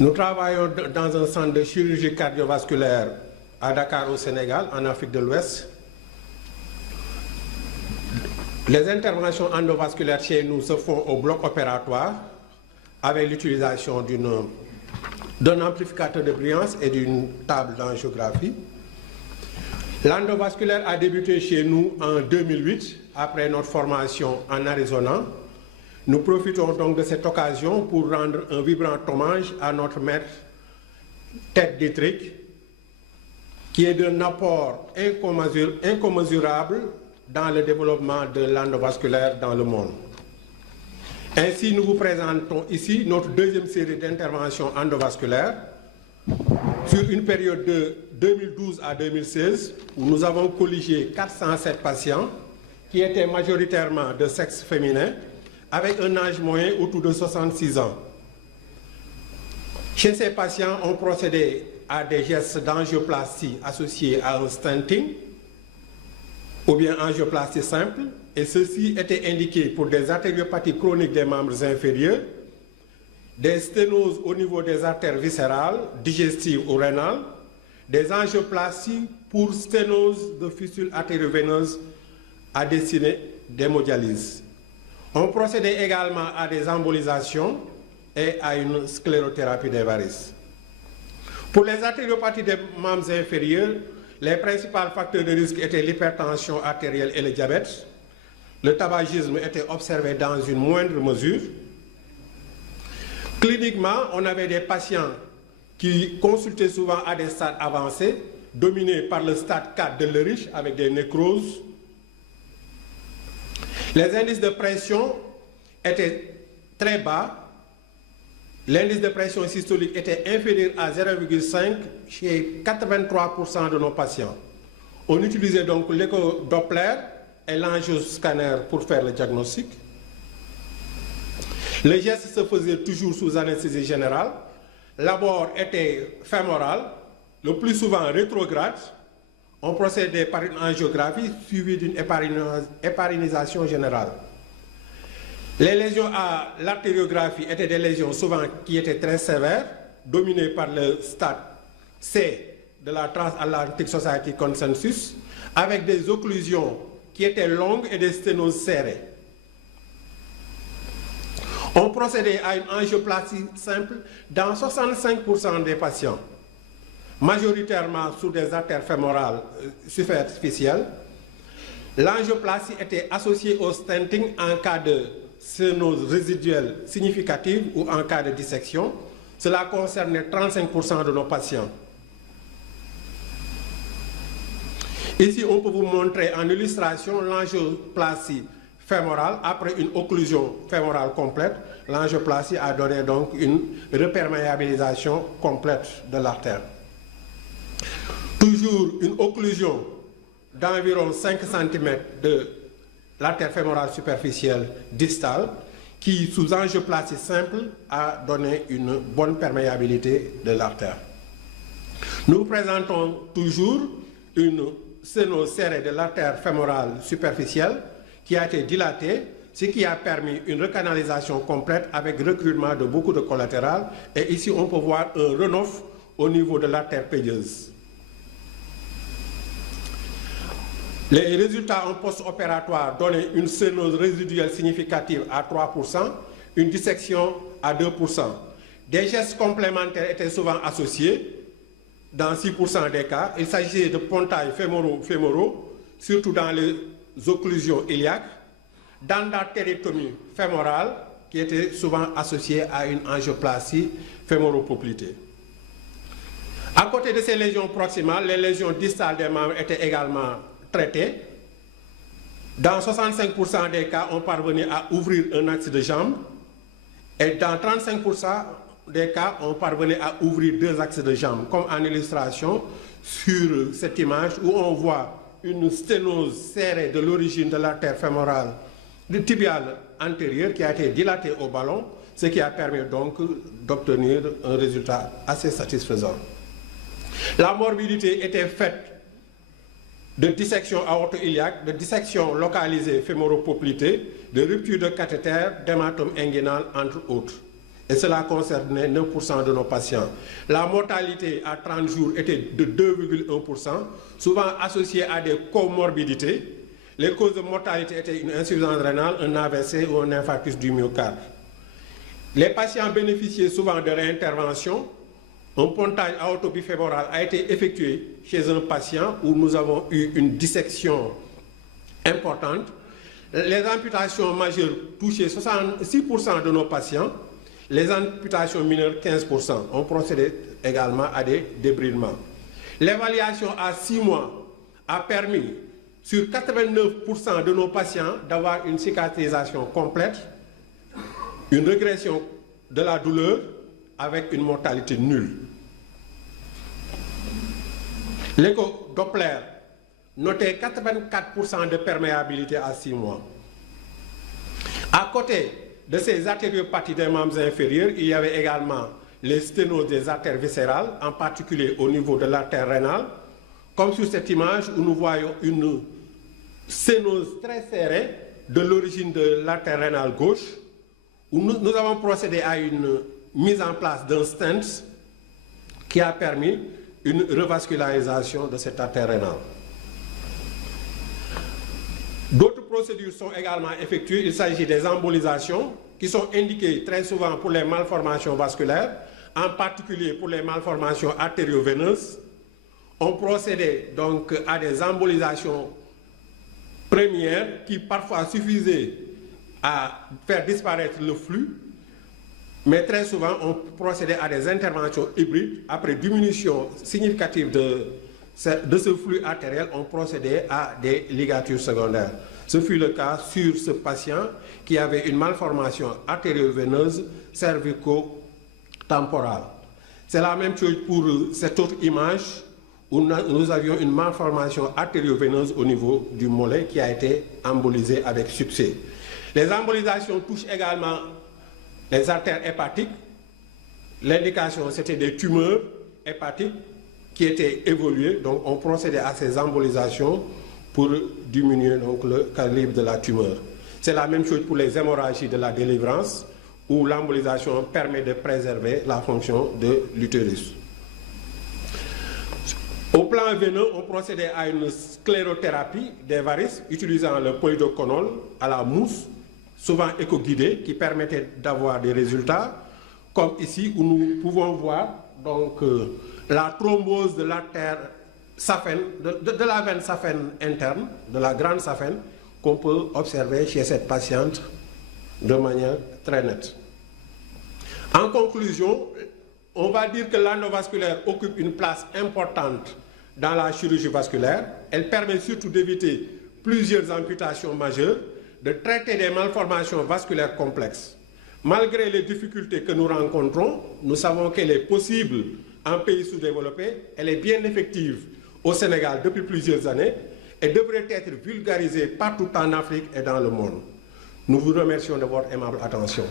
Nous travaillons dans un centre de chirurgie cardiovasculaire à Dakar au Sénégal, en Afrique de l'Ouest. Les interventions endovasculaires chez nous se font au bloc opératoire avec l'utilisation d'un amplificateur de brillance et d'une table d'angiographie. L'endovasculaire a débuté chez nous en 2008 après notre formation en Arizona. Nous profitons donc de cette occasion pour rendre un vibrant hommage à notre maître Ted Dietrich, qui est d'un apport incommensurable dans le développement de l'endovasculaire dans le monde. Ainsi, nous vous présentons ici notre deuxième série d'interventions endovasculaires sur une période de 2012 à 2016 où nous avons colligé 407 patients qui étaient majoritairement de sexe féminin avec un âge moyen autour de 66 ans. Chez ces patients, on procédait à des gestes d'angioplastie associés à un stenting ou bien angioplastie simple, et ceci était indiqué pour des artériopathies chroniques des membres inférieurs, des sténoses au niveau des artères viscérales, digestives ou rénales, des angioplasties pour sténose de fistules artério-veineuses à destinée d'hémodialyse. On procédait également à des embolisations et à une sclérothérapie des varices. Pour les artériopathies des membres inférieurs, les principaux facteurs de risque étaient l'hypertension artérielle et le diabète. Le tabagisme était observé dans une moindre mesure. Cliniquement, on avait des patients qui consultaient souvent à des stades avancés, dominés par le stade 4 de Leriche avec des nécroses. Les indices de pression étaient très bas. L'indice de pression systolique était inférieur à 0,5 chez 83% de nos patients. On utilisait donc l'écho-Doppler et l'angioscanner pour faire le diagnostic. Le geste se faisait toujours sous anesthésie générale. L'abord était fémoral, le plus souvent rétrograde. On procédait par une angiographie suivie d'une héparinisation générale. Les lésions à l'artériographie étaient des lésions souvent qui étaient très sévères, dominées par le stade C de la Transatlantic Society Consensus, avec des occlusions qui étaient longues et des sténoses serrées. On procédait à une angioplastie simple dans 65% des patients, majoritairement sous des artères fémorales superficielles. L'angioplastie était associée au stenting en cas de sténose résiduelle significative ou en cas de dissection. Cela concernait 35% de nos patients. Ici, on peut vous montrer en illustration l'angioplastie fémorale après une occlusion fémorale complète. L'angioplastie a donné donc une reperméabilisation complète de l'artère. Toujours une occlusion d'environ 5 cm de l'artère fémorale superficielle distale qui, sous angioplastie simple, a donné une bonne perméabilité de l'artère. Nous présentons toujours une sténose serrée de l'artère fémorale superficielle qui a été dilatée, ce qui a permis une recanalisation complète avec recrutement de beaucoup de collatérales. Et ici, on peut voir un runoff au niveau de l'artère pédieuse. Les résultats en post-opératoire donnaient une sténose résiduelle significative à 3%, une dissection à 2%. Des gestes complémentaires étaient souvent associés. Dans 6% des cas, il s'agissait de pontailles fémoraux, surtout dans les occlusions iliaques, d'endartérectomie fémorale, qui était souvent associée à une angioplastie fémoropoplitée. À côté de ces lésions proximales, les lésions distales des membres étaient également traitées. Dans 65% des cas, on parvenait à ouvrir un axe de jambe, et dans 35% des cas, on parvenait à ouvrir 2 axes de jambes, comme en illustration sur cette image où on voit une sténose serrée de l'origine de l'artère fémorale tibiale antérieure qui a été dilatée au ballon, ce qui a permis donc d'obtenir un résultat assez satisfaisant. La morbidité était faite de dissection aorto-iliaque, de dissection localisée fémoropoplitée, de rupture de cathéter, d'hématome inguinal, entre autres. et cela concernait 9% de nos patients. La mortalité à 30 jours était de 2,1%, souvent associée à des comorbidités. Les causes de mortalité étaient une insuffisance rénale, un AVC ou un infarctus du myocarde. Les patients bénéficiaient souvent de réintervention. Un pontage aortobifémoral a été effectué chez un patient où nous avons eu une dissection importante. Les amputations majeures touchaient 66% de nos patients. Les amputations mineures, 15%. On procédait également à des débridements. L'évaluation à 6 mois a permis, sur 89% de nos patients, d'avoir une cicatrisation complète, une régression de la douleur avec une mortalité nulle. L'écho-Doppler notait 84% de perméabilité à 6 mois. À côté de ces artériopathies des membres inférieurs, il y avait également les sténoses des artères viscérales, en particulier au niveau de l'artère rénale, comme sur cette image où nous voyons une sténose très serrée de l'origine de l'artère rénale gauche, où nous avons procédé à une mise en place d'un stent qui a permis une revascularisation de cette artère rénale. D'autres procédures sont également effectuées. Il s'agit des embolisations qui sont indiquées très souvent pour les malformations vasculaires, en particulier pour les malformations artério-veineuses. On procédait donc à des embolisations premières qui parfois suffisaient à faire disparaître le flux, mais très souvent on procédait à des interventions hybrides. Après diminution significative de ce flux artériel, on procédait à des ligatures secondaires. Ce fut le cas sur ce patient qui avait une malformation artério-veineuse cervico-temporale. C'est la même chose pour cette autre image où nous avions une malformation artério-veineuse au niveau du mollet qui a été embolisée avec succès. Les embolisations touchent également les artères hépatiques. L'indication, c'était des tumeurs hépatiques qui étaient évoluées. Donc, on procédait à ces embolisations pour diminuer donc, le calibre de la tumeur. C'est la même chose pour les hémorragies de la délivrance, où l'embolisation permet de préserver la fonction de l'utérus. Au plan veineux, on procédait à une sclérothérapie des varices utilisant le polidoconol à la mousse, souvent éco-guidée, qui permettait d'avoir des résultats, comme ici où nous pouvons voir donc, la thrombose de l'artère saphène, de la veine saphène interne, de la grande saphène, qu'on peut observer chez cette patiente de manière très nette. En conclusion, on va dire que l'endovasculaire occupe une place importante dans la chirurgie vasculaire. Elle permet surtout d'éviter plusieurs amputations majeures, de traiter des malformations vasculaires complexes. Malgré les difficultés que nous rencontrons, nous savons qu'elle est possible en pays sous-développés. Elle est bien effective au Sénégal depuis plusieurs années et devrait être vulgarisée partout en Afrique et dans le monde. Nous vous remercions de votre aimable attention.